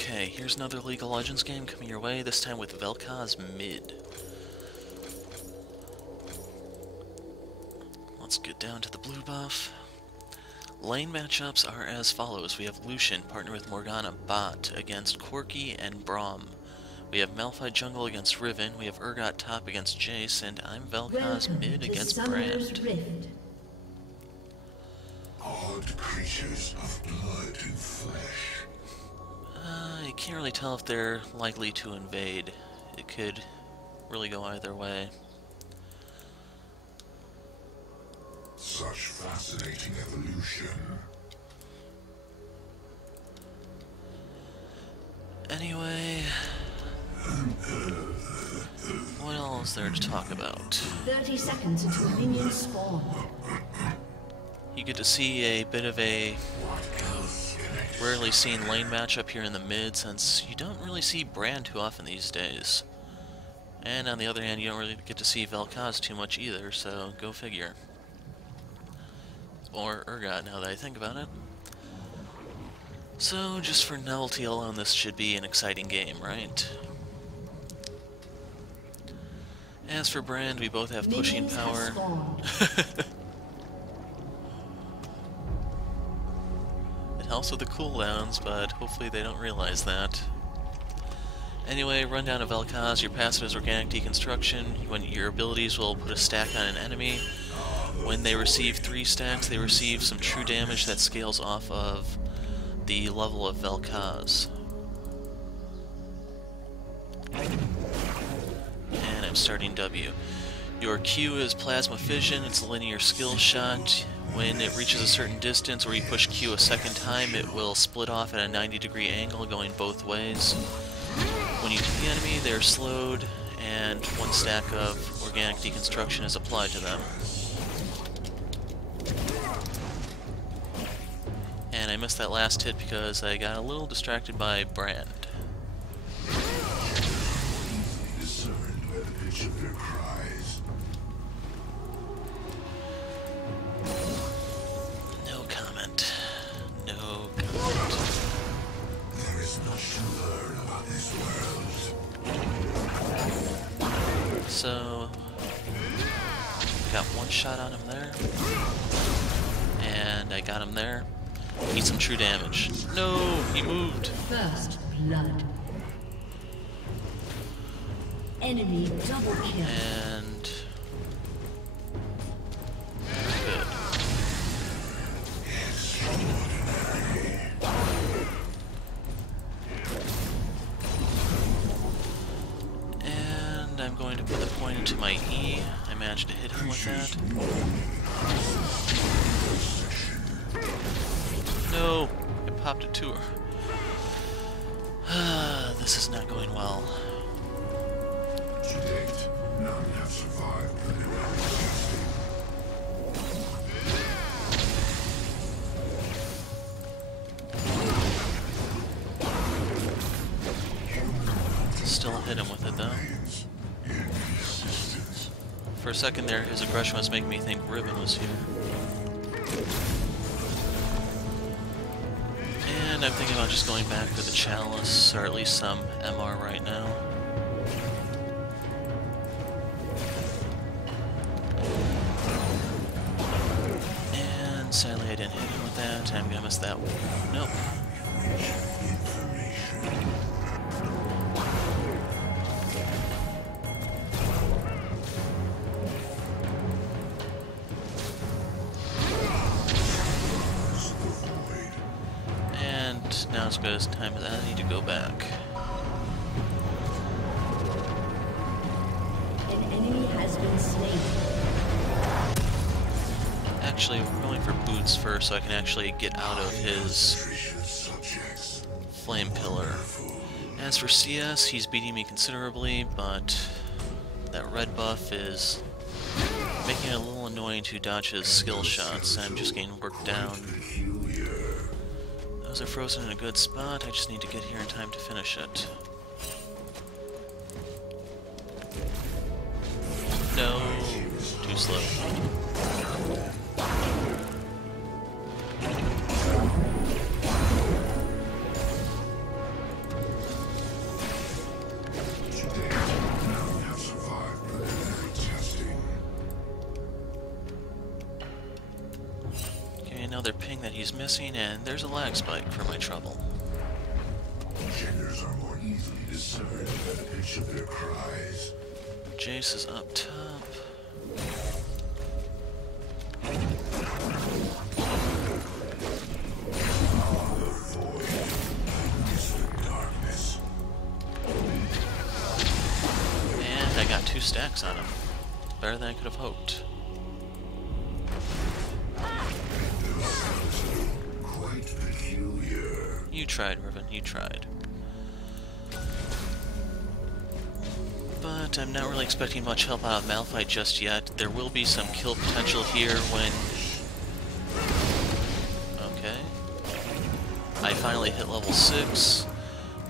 Okay, here's another League of Legends game coming your way, this time with Vel'Koz mid. Let's get down to the blue buff. Lane matchups are as follows. We have Lucian partnered with Morgana bot against Corki and Braum. We have Malphite jungle against Riven. We have Urgot top against Jace, and I'm Vel'Koz mid against Brand. Odd creatures of blood and flesh. I can't really tell if they're likely to invade. It could really go either way. Such fascinating evolution. Anyway, what else is there to talk about? 30 seconds until minions spawn. You get to see a bit of a rarely seen lane matchup here in the mid, since you don't really see Brand too often these days. And on the other hand, you don't really get to see Vel'Koz too much either, so go figure. Or Urgot, now that I think about it. So, just for novelty alone, this should be an exciting game, right? As for Brand, we both have pushing power. It helps with the cooldowns, but hopefully they don't realize that. Anyway, rundown of Vel'Koz. Your passive is organic deconstruction. When your abilities will put a stack on an enemy. When they receive 3 stacks, they receive some true damage that scales off of the level of Vel'Koz. And I'm starting W. Your Q is Plasma Fission. It's a linear skill shot. When it reaches a certain distance, or you push Q a second time, it will split off at a 90-degree angle going both ways. When you hit the enemy, they're slowed, and 1 stack of organic deconstruction is applied to them. And I missed that last hit because I got a little distracted by Brand. Discerned by the pitch of their cries. No comment. No comment. There is much to learn about this world. So, got 1 shot on him there. And I got him there. Need some true damage. No, he moved. First blood. Enemy double kill. And good. And I'm going to put the point into my E. I managed to hit him with that. No! I popped it to her. This is not going well. To date, none have survived the Still hit him with it though. For a second there, his aggression was making me think Riven was here. And I'm thinking about just going back for the Chalice, or at least some MR right now. And sadly I didn't hit him with that. I'm gonna miss that one. Nope. Now as good as time as I need to go back. An enemy has been slain. Actually, we're going for boots first so I can actually get out of his flame pillar. As for CS, he's beating me considerably, but that red buff is making it a little annoying to dodge his skill shots. I'm just getting worked down. Those are frozen in a good spot, I just need to get here in time to finish it. No, too slow. another ping that he's missing, and there's a lag spike for my trouble. Genders are more easily discerned by the pitch of their cries. Jace is up top. The void is the darkness. And I got 2 stacks on him. Better than I could have hoped. Quite peculiar. You tried, Riven, you tried. But I'm not really expecting much help out of Malphite just yet. There will be some kill potential here when... Okay. I finally hit level 6,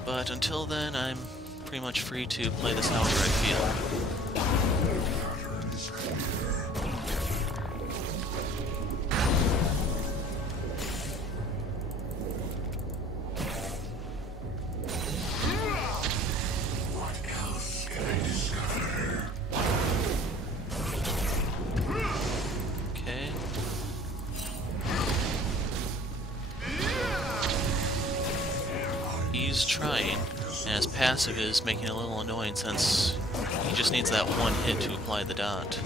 but until then I'm pretty much free to play this however I feel. Pattern is clear. What else can I discover? Okay. He's trying, and his passive is making it a little annoying since he just needs that one hit to apply the dot.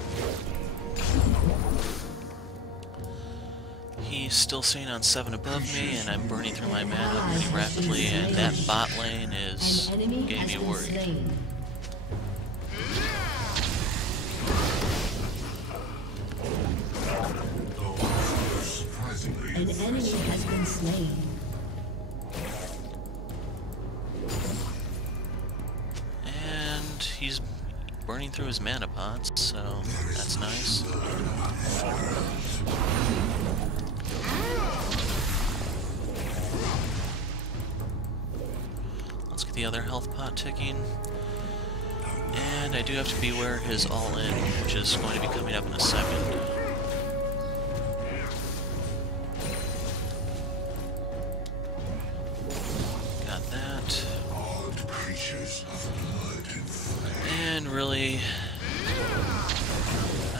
He's still staying on 7 above me, and I'm burning through my mana pretty rapidly, and that bot lane is An enemy getting has me been worried. slain. Surprisingly, An enemy has been slain. And he's burning through his mana pots, so that's nice. Let's get the other health pot ticking. And I do have to beware his all-in, which is going to be coming up in a second. Got that. odd creatures of blood and flame. And really,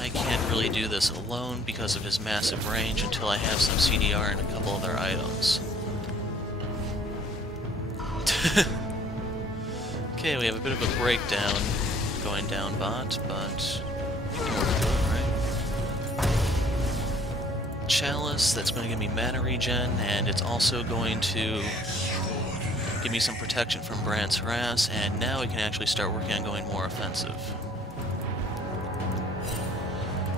I can't really do this alone because of his massive range until I have some CDR and a couple other items. Okay, we have a bit of a breakdown going down bot, but we can work through it, right? Chalice, that's going to give me mana regen, and it's also going to give me some protection from Brand's harass, and now we can actually start working on going more offensive.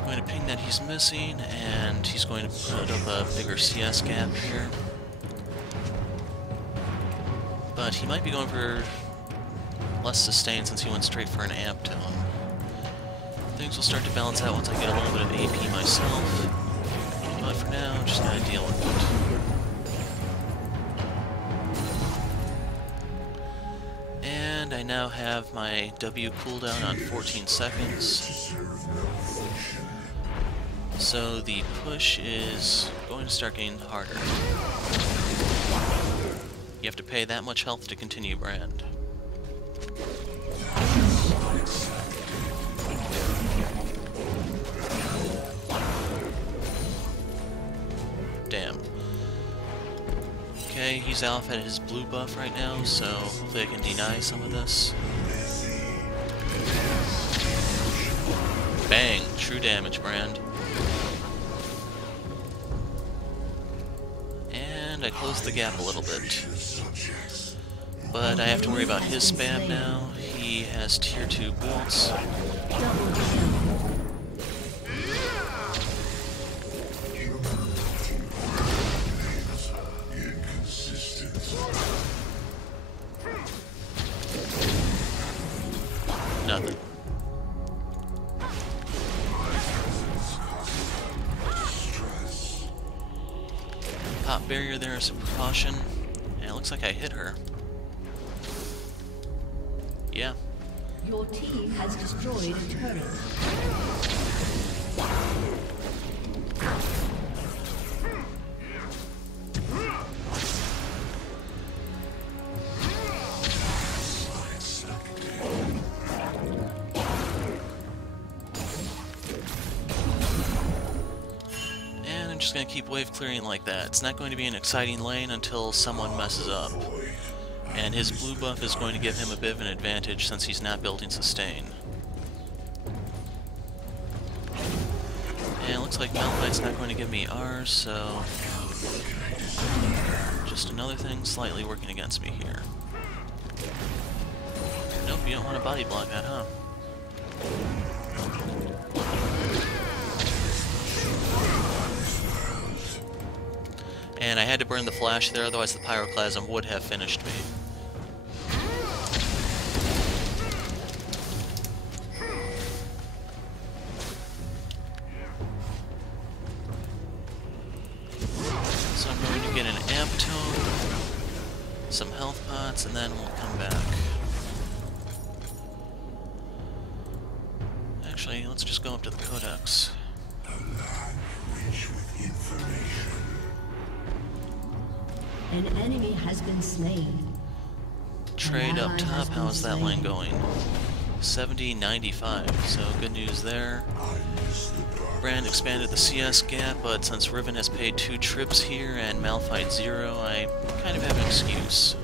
I'm going to ping that he's missing, and he's going to put up a bigger CS gap here. But he might be going for less sustain since he went straight for an amp tone. Things will start to balance out once I get a little bit of AP myself, but for now, I'm just going to deal with it. And I now have my W cooldown on 14 seconds. So the push is going to start getting harder. You have to pay that much health to continue Brand. Damn. Okay, he's off at his blue buff right now, so hopefully I can deny some of this. Bang! True damage, Brand. And I closed the gap a little bit. But I have to worry about his spam now. He has tier 2 boots. Nothing. Pop barrier there as a precaution. And it looks like I hit her. Yeah. Your team has destroyed a turret. just going to keep wave clearing like that. It's not going to be an exciting lane until someone messes up. And his blue buff is going to give him a bit of an advantage since he's not building sustain. And it looks like Malphite's not going to give me ours, so... just another thing slightly working against me here. Nope, you don't want to body block that, huh? And I had to burn the flash there, otherwise the Pyroclasm would have finished me. So I'm going to get an amp tome, some health pots, and then we'll come back. Actually, let's just go up to the Codex. A land rich with information. An enemy has been slain. Trade up top, how's that lane going? 70-95, so good news there. Brand expanded the CS gap, but since Riven has paid 2 trips here and Malphite 0, I kind of have an excuse.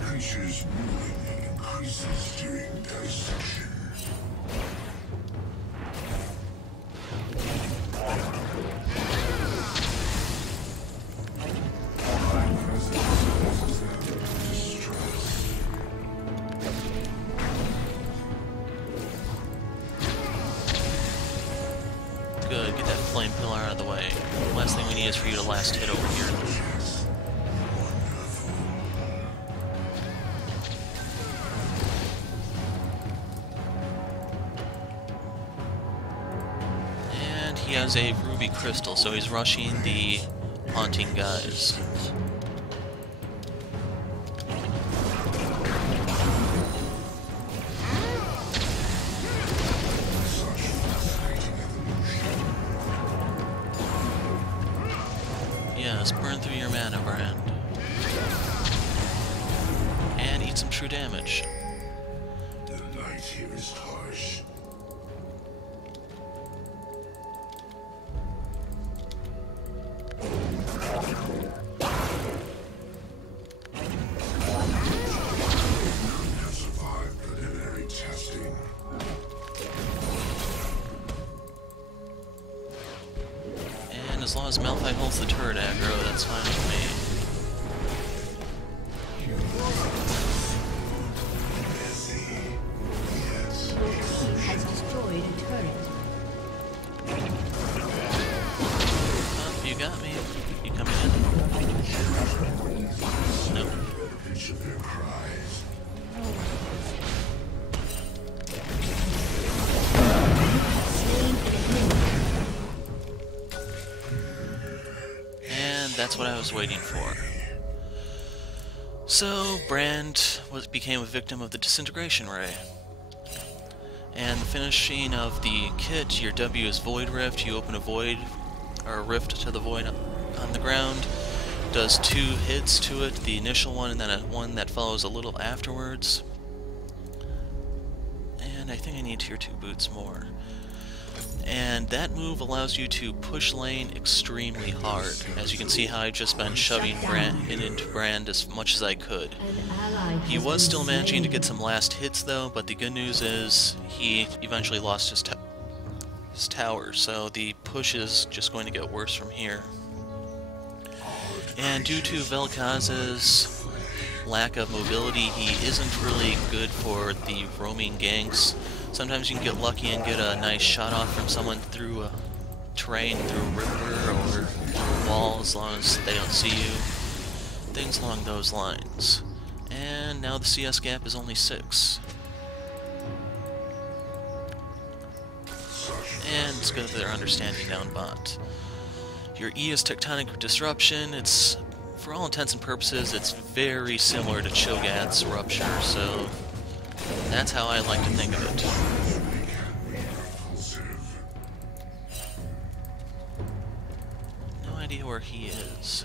Creatures moving increases during dissection. Good, get that flame pillar out of the way. Last thing we need is for you to last hit over here. And he has a ruby crystal, so he's rushing the haunting guys. Yes, burn through your mana, Brand. And eat some true damage. The light here is harsh. None have survived preliminary testing. And as long as Malphite holds the turret aggro, that's fine with me. Your team has destroyed a turret. Oh, you got me. You coming in? Nope. Pitch of their cries. And that's what I was waiting for. So, Brand became a victim of the Disintegration Ray. And the finishing of the kit, your W is Void Rift. You open a void, or a rift to the void on the ground. Does 2 hits to it, the initial one and then one that follows a little afterwards. And I think I need tier 2 boots more. And that move allows you to push lane extremely hard. As you can see how I've just been shoving Brand into Brand as much as I could. He was still managing to get some last hits though, but the good news is he eventually lost his tower, so the push is just going to get worse from here. And due to Vel'Koz's lack of mobility, he isn't really good for the roaming ganks. Sometimes you can get lucky and get a nice shot off from someone through a terrain, through a river, or through a wall, as long as they don't see you. Things along those lines. And now the CS gap is only 6. And it's good that they're understanding down bot. Your E is Tectonic Disruption. It's, for all intents and purposes, it's very similar to Cho'Gath's Rupture, so that's how I like to think of it. No idea where he is.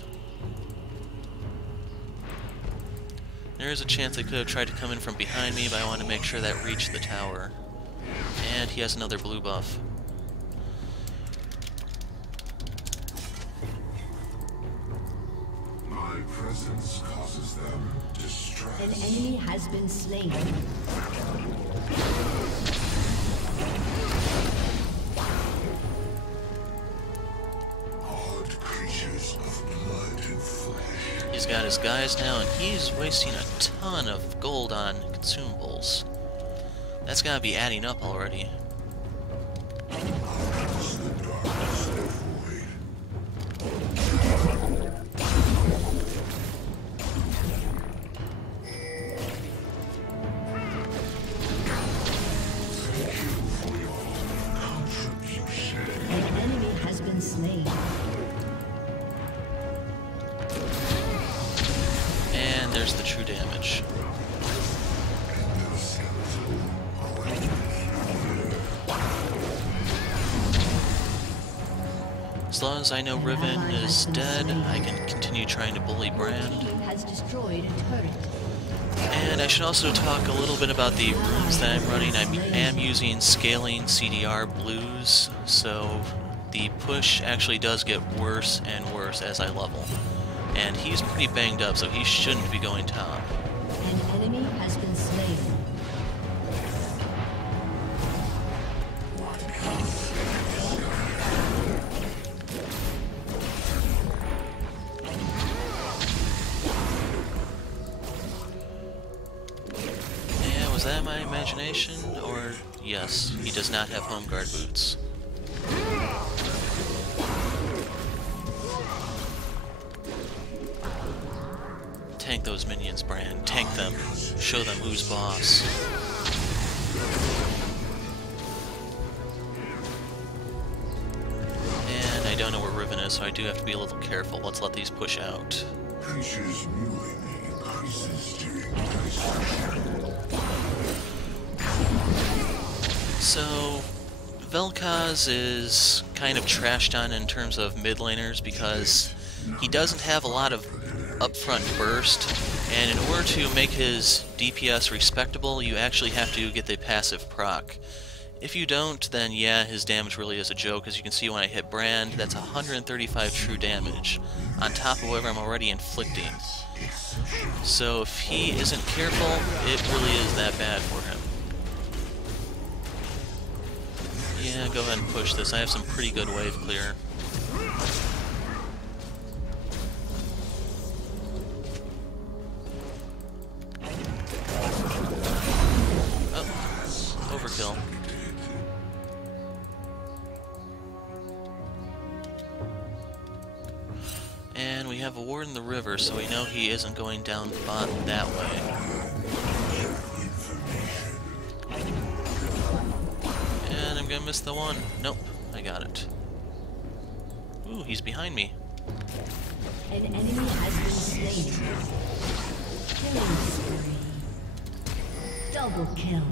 There is a chance they could have tried to come in from behind me, but I want to make sure that reached the tower. And he has another blue buff. presence causes them distress. An enemy has been slain. Odd creatures of blood and flesh. He's got his guys now, and he's wasting a ton of gold on consumables. That's gotta be adding up already. Across the darkness and void. Thank you for your contribution. An enemy has been slain. And there's the true damage. As long as I know Riven is dead, I can continue trying to bully Brand. Team has destroyed a turret. And I should also talk a little bit about the runes that I'm running. I am using scaling CDR blues, so the push actually does get worse and worse as I level. And he's pretty banged up, so he shouldn't be going top. An enemy has been slain. Yeah, was that my imagination? Or, yes, he does not have home guard boots. Tank those minions, Brand. Tank them. Show them who's boss. And I don't know where Riven is, so I do have to be a little careful. Let's let these push out. Creatures mewing increases during digestion. So, Vel'Koz is kind of trashed on in terms of mid laners because he doesn't have a lot of upfront burst, and in order to make his DPS respectable, you actually have to get the passive proc. If you don't, then yeah, his damage really is a joke. As you can see when I hit Brand, that's 135 true damage, on top of whatever I'm already inflicting. So if he isn't careful, it really is that bad for him. Yeah, go ahead and push this. I have some pretty good wave clear. Oh, overkill. And we have a ward in the river, so we know he isn't going down bot that way. And I'm gonna miss the one. Nope, I got it. Ooh, he's behind me. An enemy has been slain. Killing spree. Double kill.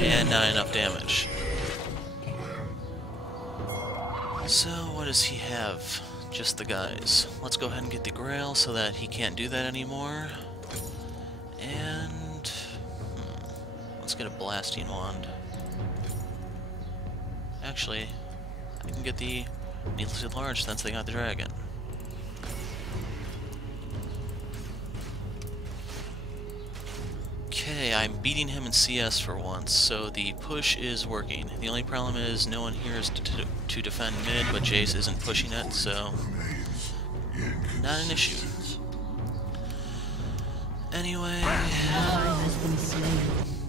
And not enough damage. So, what does he have? Just the guys. Let's go ahead and get the Grail so that he can't do that anymore. And... let's get a Blasting Wand. Actually, I can get the Needlessly Large since they got the Dragon. Okay, I'm beating him in CS for once, so the push is working. The only problem is no one here is to defend mid, but Jace isn't pushing it, so not an issue. Anyway,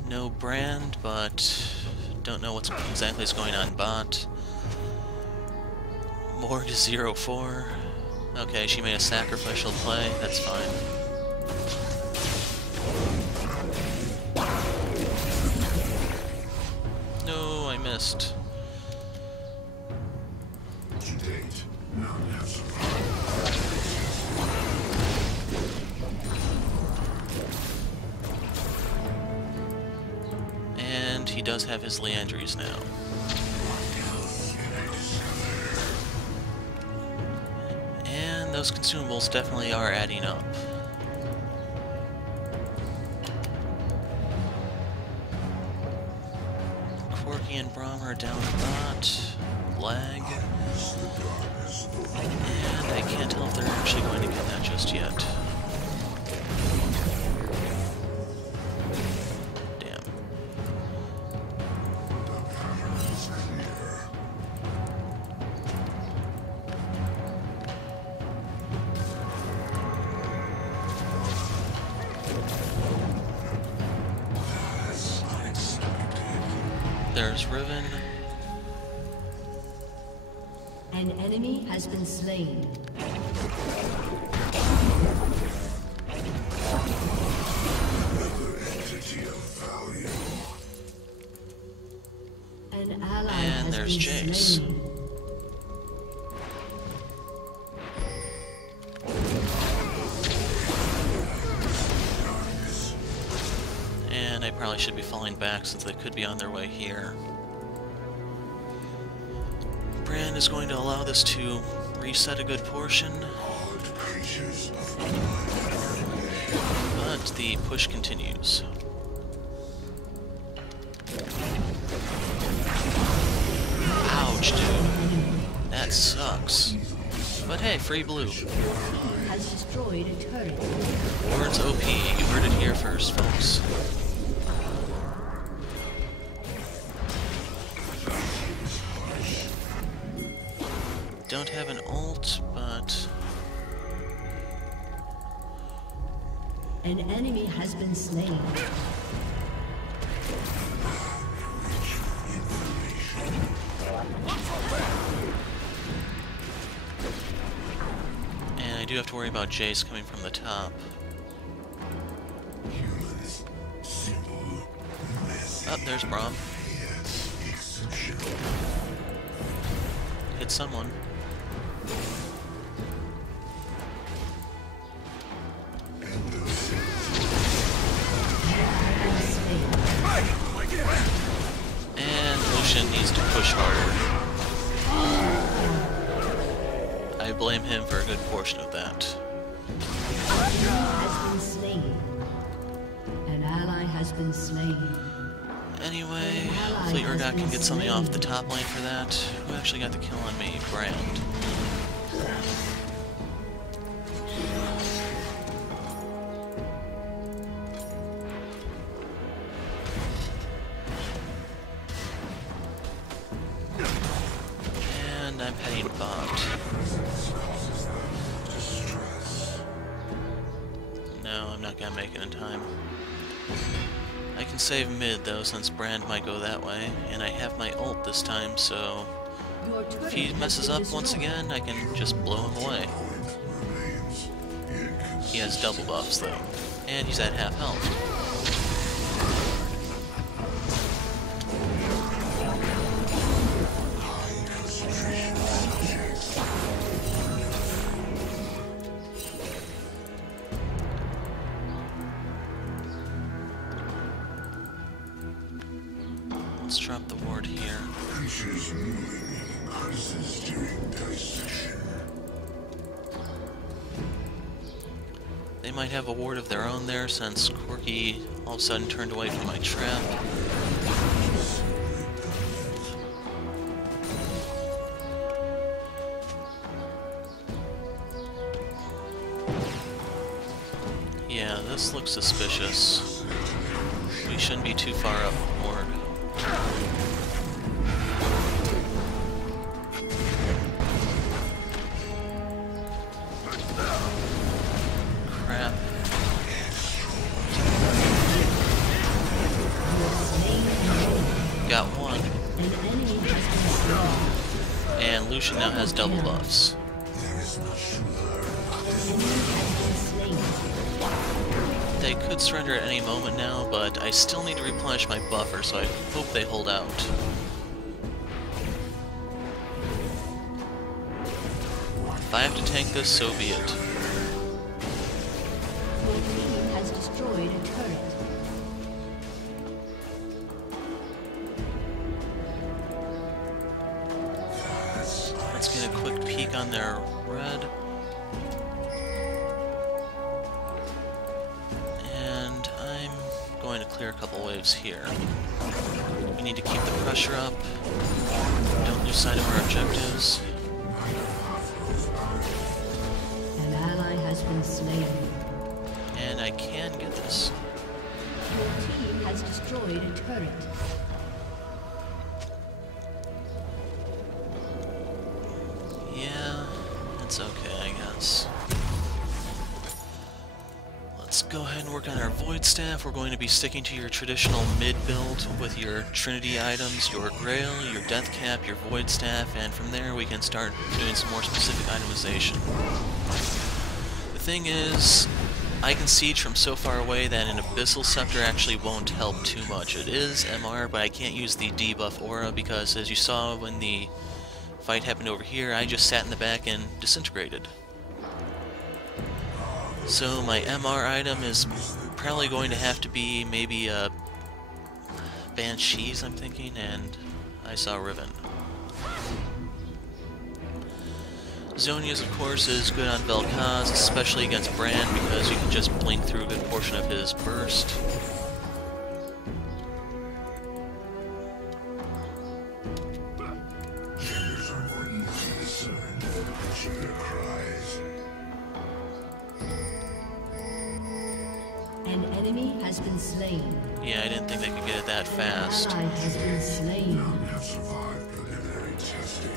no Brand, but don't know what's exactly is going on bot. More to 0-4. Okay, she made a sacrificial play, that's fine. No, I missed. To date, none have survived. And he does have his Leandries now. And those consumables definitely are adding up. Corky and Braum are down the bot. Lag. just yet. Damn. There's Riven. An enemy has been slain. An ally And has there's been Jace. slain. And I probably should be falling back since they could be on their way here. Brand is going to allow this to reset a good portion, but the push continues. Ouch, dude. That sucks. But hey, free blue. Has destroyed a turret. Ward's OP. You heard it here first, folks. Don't have an ult, but... An enemy has been slain. And I do have to worry about Jace coming from the top. Oh, there's Braum. Hit someone. And Lucian needs to push harder. I blame him for a good portion of that. Has been slain. An ally has been slain. Anyway, hopefully Urgot can get something off the top lane for that. Who actually got the kill on me? Brand. And I'm heading bot. No, I'm not gonna make it in time. I can save mid though, since Brand might go that way, and I have my ult this time, so if he messes up once again, I can just blow him away. He has double buffs though, and he's at half health. Let's drop the ward here. Creatures moving increases during dissection. They might have a ward of their own there, since Quirky all of a sudden turned away from my trap. Yeah, this looks suspicious. We shouldn't be too far up ward. Crap. Got one. And Lucian now has double buffs. They could surrender at any moment now, but I still need to replenish my buffer, so I hope they hold out. If I have to tank this, so be it. Your team has destroyed a turret. Let's get a quick peek on their red. And I'm going to clear a couple waves here. We need to keep the pressure up. Don't lose sight of our objectives. An ally has been slain. And I can get this. Your team has destroyed a turret. Yeah, it's okay, I guess. Let's go ahead and work on our Void Staff. We're going to be sticking to your traditional mid-build with your Trinity items, your Grail, your Death Cap, your Void Staff, and from there we can start doing some more specific itemization. The thing is, I can siege from so far away that an Abyssal Scepter actually won't help too much. It is MR, but I can't use the debuff aura because, as you saw when the fight happened over here, I just sat in the back and disintegrated. So my MR item is probably going to have to be maybe a Banshees, I'm thinking, and I saw Riven. Zonia's, of course, is good on Vel'Koz, especially against Brand, because you can just blink through a good portion of his burst. An enemy has been slain. Yeah, I didn't think they could get it that fast. An ally has been slain. None have survived preliminary testing.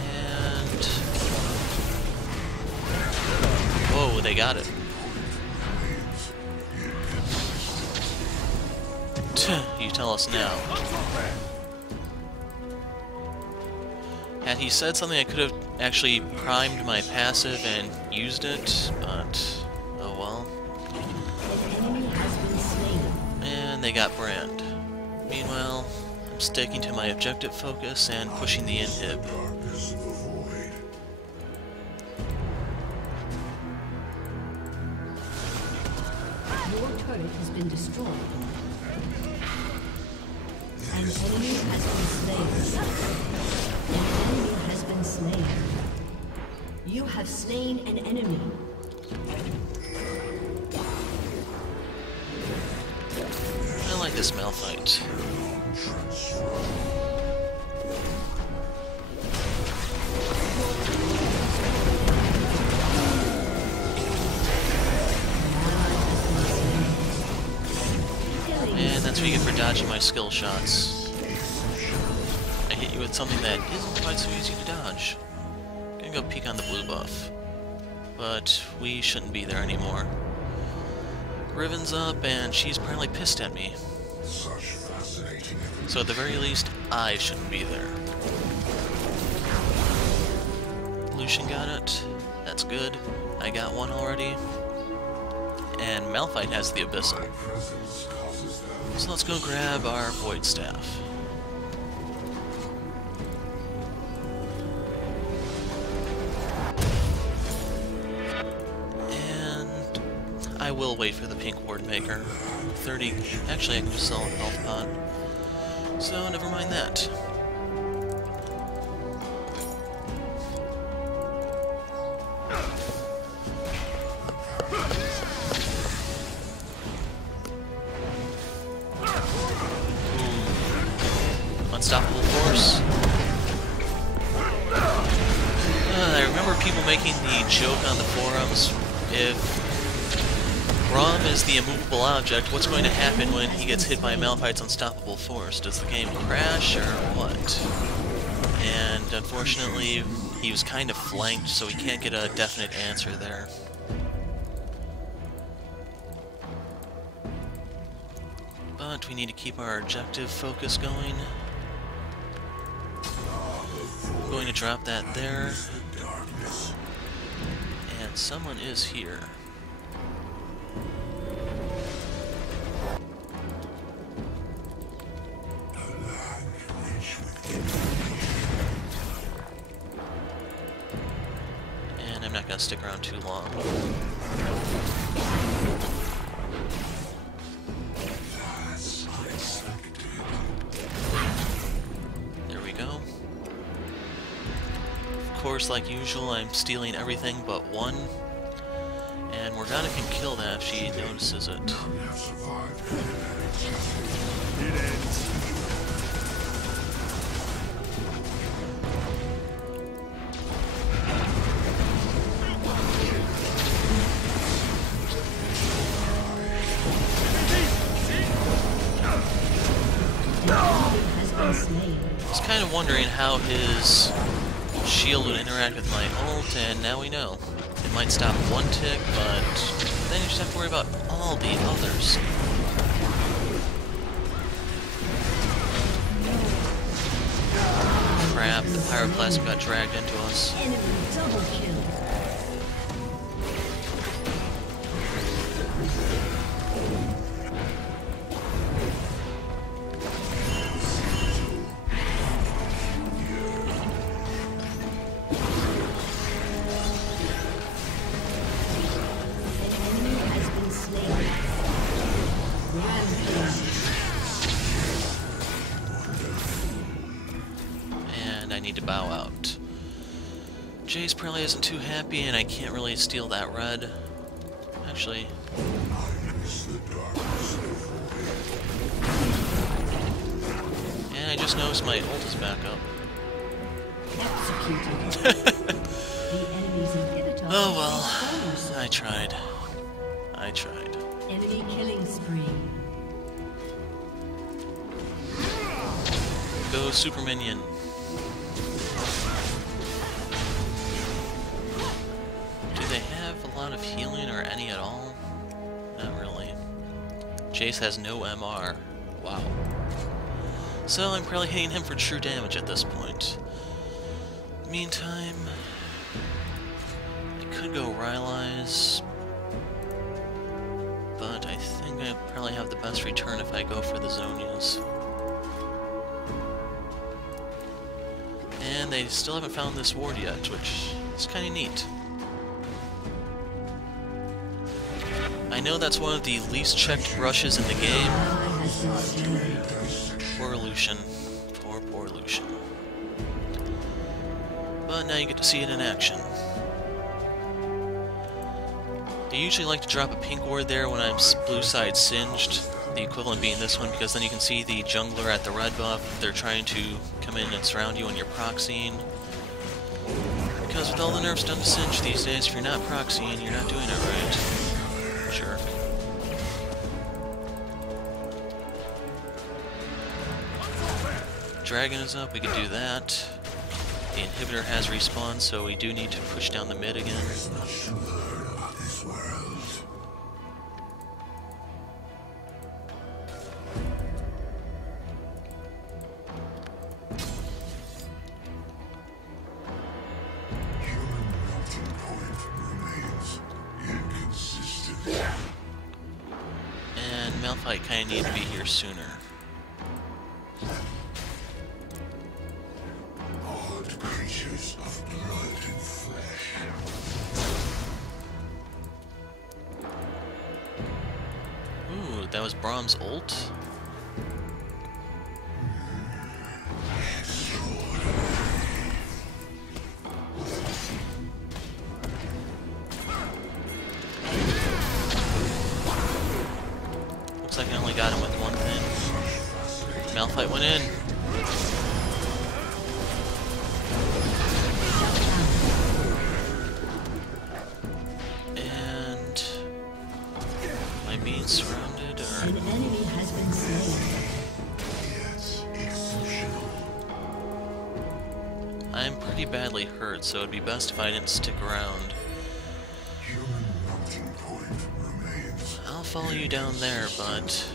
And... whoa, they got it. You tell us now. Had he said something, I could have actually primed my passive and used it, but oh well. An enemy has been slain. And they got Brand. Meanwhile, I'm sticking to my objective focus and pushing the inhib. Darkness of the void. Your turret has been destroyed. An enemy has been slain. An enemy has been slain. You have slain an enemy. I like this Malphite. And that's what you get for dodging my skill shots. I hit you with something that isn't quite so easy to dodge. Gonna go peek on the blue buff. But we shouldn't be there anymore. Riven's up, and she's probably pissed at me. Such fascinating. So at the very least, I shouldn't be there. Lucian got it. That's good. I got one already. And Malphite has the Abyssal. Presence causes them. So let's go grab our Void Staff. And I will wait for the pink ward maker. 30. Actually, I can just sell a health pot. So never mind that. Unstoppable force. I remember people making the joke on the forums, if Braum is the immovable object, what's going to happen when he gets hit by Malphite's unstoppable force? Does the game crash or what? And unfortunately, he was kind of flanked, so we can't get a definite answer there. But we need to keep our objective focus going. I'm going to drop that there. And someone is here. And I'm not going to stick around too long. There we go. Of course, like usual, I'm stealing everything but one. And Morgana can kill that if she notices it. slain. I was kind of wondering how his shield would interact with my ult, and now we know. It might stop one tick, but then you just have to worry about all the others. Crap, the Pyroclasm got dragged into us. Enemy double kill. I need to bow out. Jace probably isn't too happy, and I can't really steal that red. Actually. And I just noticed my ult is back up. Oh well. I tried. I tried. Enemy killing spree. Go Super Minion. A lot of healing or any at all? Not really. Jace has no MR. Wow. So I'm probably hitting him for true damage at this point. Meantime, I could go Rylai's, but I think I probably have the best return if I go for the Zhonya's. And they still haven't found this ward yet, which is kind of neat. I know that's one of the least checked brushes in the game. Poor Lucian. Poor Lucian. But now you get to see it in action. I usually like to drop a pink ward there when I'm blue side singed, the equivalent being this one, because then you can see the jungler at the red buff if they're trying to come in and surround you when you're proxying. Because with all the nerfs done to Singe these days, if you're not proxying, you're not doing it right. Sure. Dragon is up, we can do that. The inhibitor has respawned, so we do need to push down the mid again. And Malphite kind of need to be here sooner. Odd creatures of blood and flesh. Ooh, that was Braum's ult? Looks like I only got him with one thing. Malphite went in. And... am I being surrounded, or...? An enemy has been slain. Yes, exceptional. I'm pretty badly hurt, so it'd be best if I didn't stick around. Human melting point remains. I'll follow you down there, but...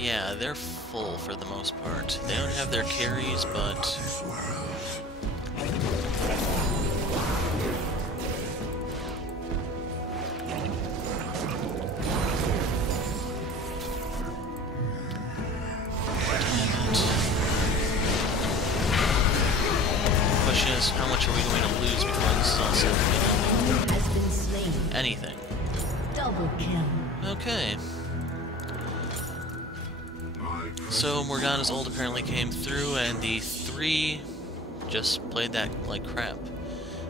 yeah, they're full for the most part. They don't have their carries, but... This world. Question is, how much are we going to lose before this is all said and Enemy has been slain. done? Anything. Double kill. Okay. So Morgana's ult apparently came through, and the three just played that like crap.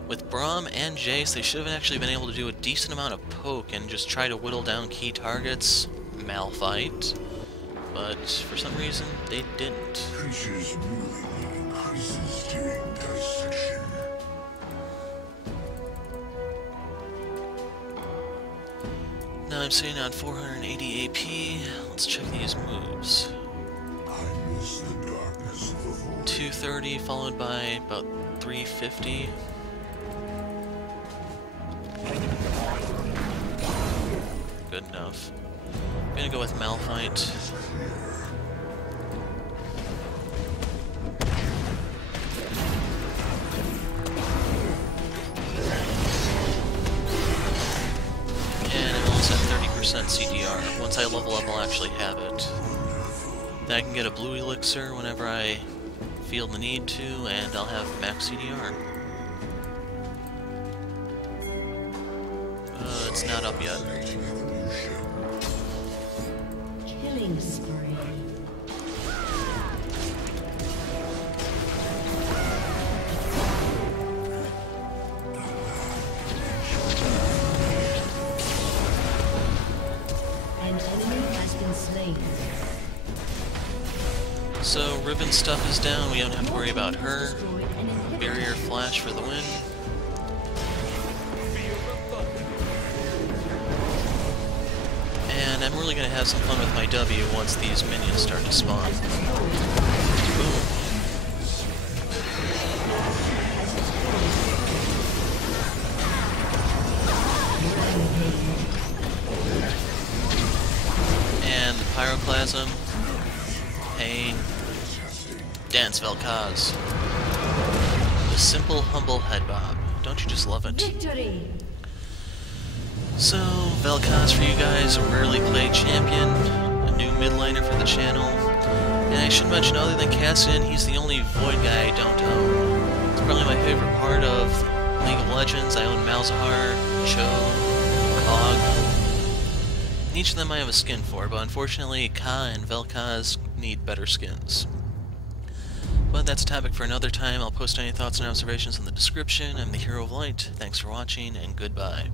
With Braum and Jace, they should have actually been able to do a decent amount of poke and just try to whittle down key targets, Malphite, but for some reason they didn't. Creatures moving increases during dissection. I'm sitting on 480 AP. Let's check these moves. I miss the darkness of the void. 230 followed by about 350. Good enough. I'm gonna go with Malphite. And I'm almost at 30% CDR. Once I level up, I'll actually have it. Then I can get a blue elixir whenever I feel the need to, and I'll have max CDR. It's not up yet. Killing spree. An enemy has been slain. So, Ribbon stuff is down, we don't have to worry about her. Barrier Flash for the win. And I'm really going to have some fun with my W once these minions start to spawn. Boom. And the Pyroclasm. Pain. Dance Vel'Koz. The simple, humble head bob. Don't you just love it? Victory! So, Vel'Koz for you guys, a rarely played champion, a new mid-laner for the channel, and I should mention, other than Cassian, he's the only Void guy I don't own. It's probably my favorite part of League of Legends. I own Malzahar, Cho, Cog. And each of them I have a skin for, but unfortunately Ka and Vel'Koz need better skins. But that's a topic for another time. I'll post any thoughts and observations in the description. I'm the Hero of Light. Thanks for watching, and goodbye.